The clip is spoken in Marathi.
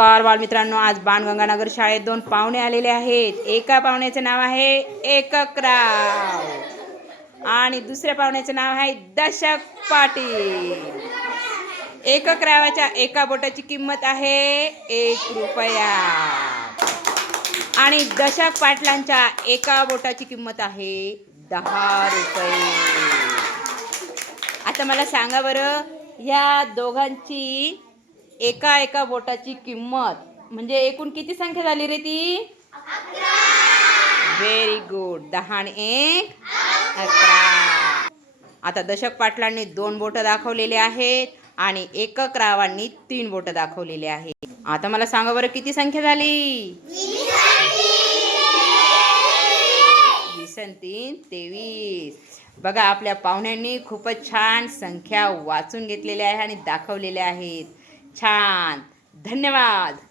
नमस्कार बालमित्रांनो आज बाणगंगानगर शाळेत दोन पाहुणे आलेले आहेत. एका पाहुण्याचं नाव आहे एककराव आणि दुसऱ्या पाहुण्याचं नाव आहे दशक पाटील. एककरावाच्या एका बोटाची किंमत आहे एक रुपया. आणि दशक पाटलांच्या एका बोटाची किंमत आहे दहा रुपये. आता मला सांगा बरं या दोघांची एका एका बोटाची किंमत. म्हणजे एकूण किती संख्या झाली रे ती? व्हेरी गुड दहा आणि एक अकरा. आता दशक पाटलांनी दोन बोटं दाखवलेले आहेत आणि एकक रावांनी तीन बोटं दाखवलेले आहेत. आता मला सांगा बरं किती संख्या झाली? तीन तेवीस. बघा आपल्या पाहुण्यांनी खूपच छान संख्या वाचून घेतलेल्या आहे आणि दाखवलेल्या आहेत. छान. धन्यवाद.